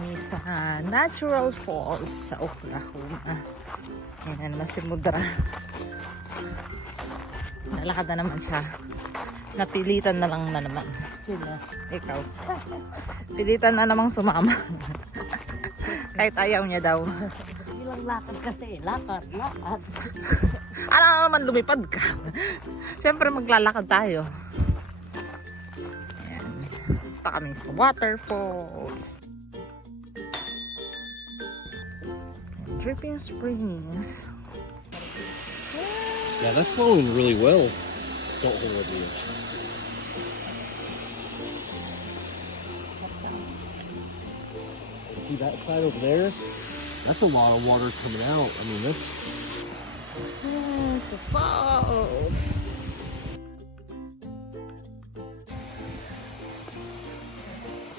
kami sa Natural Falls sa Oklahoma. Ayan naman si Mudra. Nalakad na naman siya. Napilitan na lang na naman. Sila. Ikaw. Pilitan na namang sumama. Kahit ayaw niya daw. Ilang lakad kasi. Lakad. Ano naman lumipad ka? Siyempre maglalakad tayo. Ayan. Punta kami sa waterfalls. Dripping Springs. Yeah, that's flowing really well. Don't hold it here. See that side over there? That's a lot of water coming out. I mean, that's... Yes, the falls.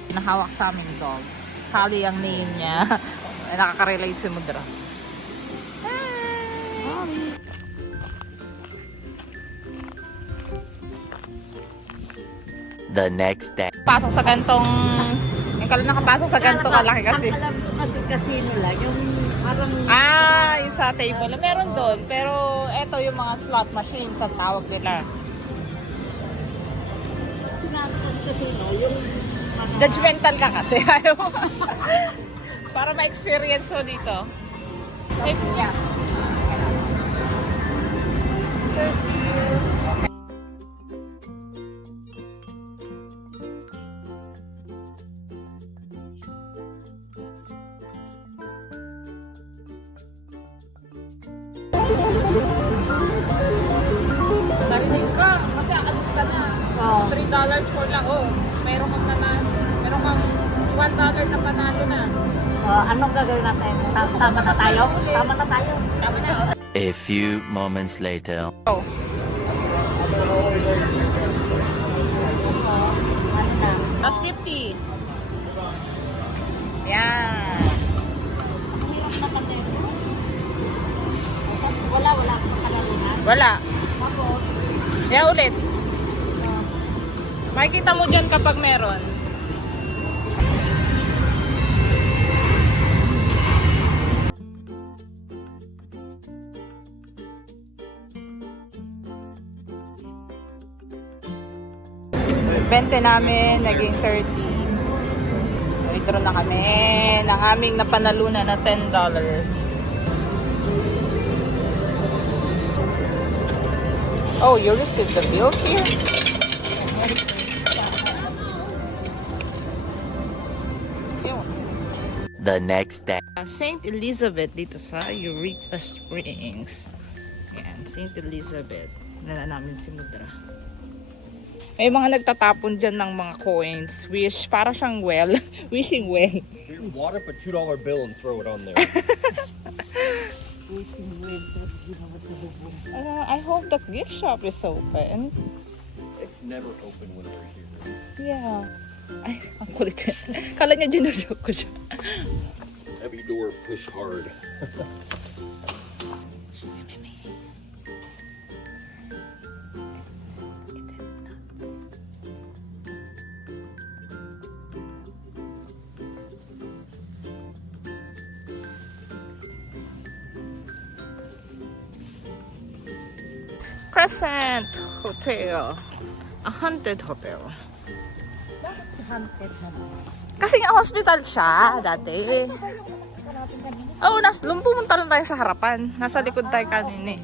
Pinahawak sa aming dog. Sally ang name niya. Nakaka-relate si Mudra. The next day. Pasok sa gantong... Yung kala nakapasok sa gantong kalaki kasi. Ang alam ko kasi casino lang. Yung parang... Yung sa table. Meron doon. Pero eto yung mga slot machines ang tawag nila. Sinabi ng casino, yung... Judgmental ka kasi. Ayaw mo. Para ma-experience mo dito. Yeah. Narinig ka. Kasi alis ka na. $3 for lang. Oh, meron kang $1 na panalo na. Anong gagawin natin? Tama na tayo? Tama na tayo. Tama na. A few moments later. Oh. Ano na? Plus 50. Yan. Wala akong kalalunan. Wala. Tapos, Yan ulit. Makikita mo dyan kapag meron. Bente namin, naging 30. Withdraw na kami ng aming napanalunan na $10. Oh, you received the bills here? The next day. St. Elizabeth dito sa Eureka Springs. Yan, St. Elizabeth. Nala namin si Mudra. May mga nagtatapon dyan ng mga coins. Wish, para siyang well. Wishing well. Drink water, put $2 bill and throw it on there. I hope the gift shop is open. It's never open when they're here. Yeah. Ay, ang kulit siya. Kala niya ginurok ko siya. Heavy door, push hard. Crescent Hotel. A haunted hotel. haunted naman. Kasi nga hospital siya dati. Oh, pumunta lang tayo sa harapan. Nasa likod tayo kanina eh.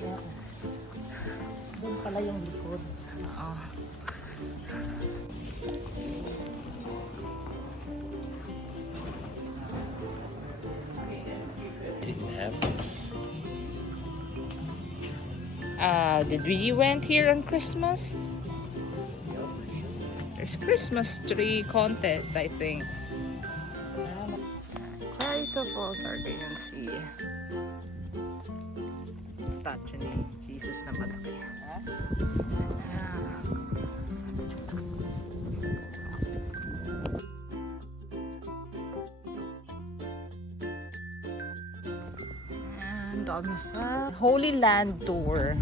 Doon pala yung likod. Oh. I didn't have this. Did we went here on Christmas? There's Christmas tree contest, I think. Clarissa Falls, Argentine Sea. Statue ni Jesus na malaki. And dami sa Holy Land Tour.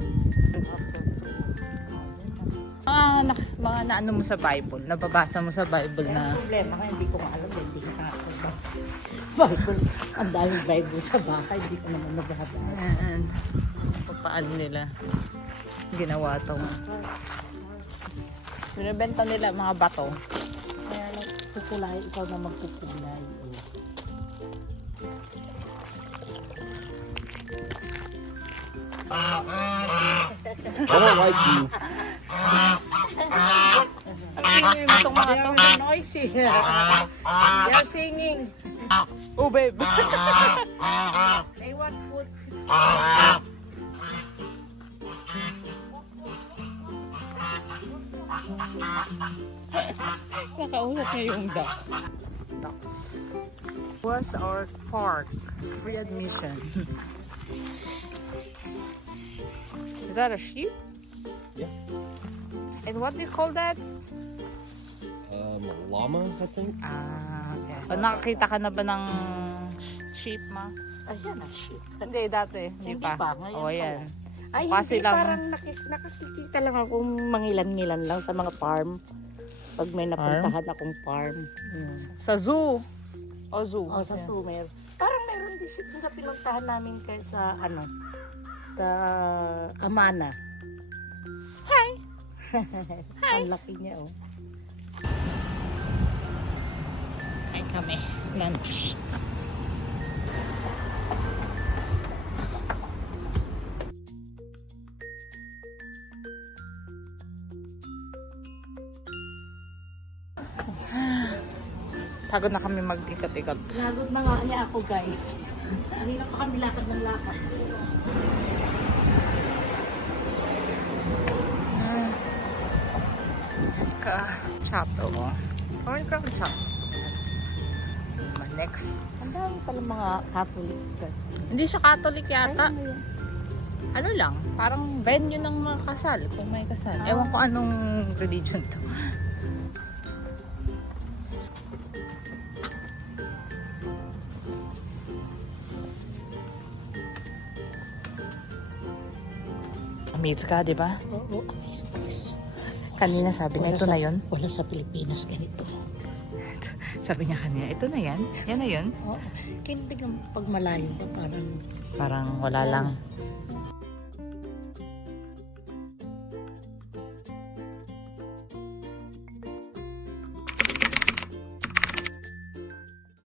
Mga naano mo sa Bible, nababasa mo sa Bible na Problema ko, hindi ko alam, hindi ko Bible. Ang daming Bible sa bahay. Hindi ko naman nababasa. Ayan. Paano nila ginawa to. Binibenta nila mga bato. Kaya lang, pukulay. Ikaw na magpukulay. I don't like you. Ang itong mga to. Noisy. They're singing. Oh, babe. They want food. Nakausap niya yung duck. Ducks. Was our park. Free admission. Is that a sheep? Yeah. And what do you call that? Llama, I think. Okay. Nakakita ka na ba ng sheep, ma? Ayan na, shit. Hindi, dati. Hindi pa. Ngayon Oh, yan. Ay, Kasi hindi. lang- Parang nakikita lang ako mangilan-ngilan lang sa mga farm. Pag may napuntahan akong farm. Sa zoo. O zoo. O, sa Sumer. Parang meron din siya sa pinuntahan namin kay sa, sa Amana. Hi! Ang laki niya, oh. Kain kami. Lunch. Pagod na kami mag-ikat-ikat. Lagod na nga niya ako, guys. Hindi na pa kami lakad ng lakad. Chato. Corn crab chop. Next. Ang dami pala mga Catholic church. Hindi siya Catholic yata. Ano yun? Ano lang, parang venue ng mga kasal, kung may kasal. Ewan ko anong religion to. Amazed ka, di ba? Oo, amis. Kanina sabi niya, ito na yun. Wala sa Pilipinas ganito. Sabi niya kanina, ito na yan. Yan na yun. Oo. Kintig ang pag malayo ka, parang Parang wala lang.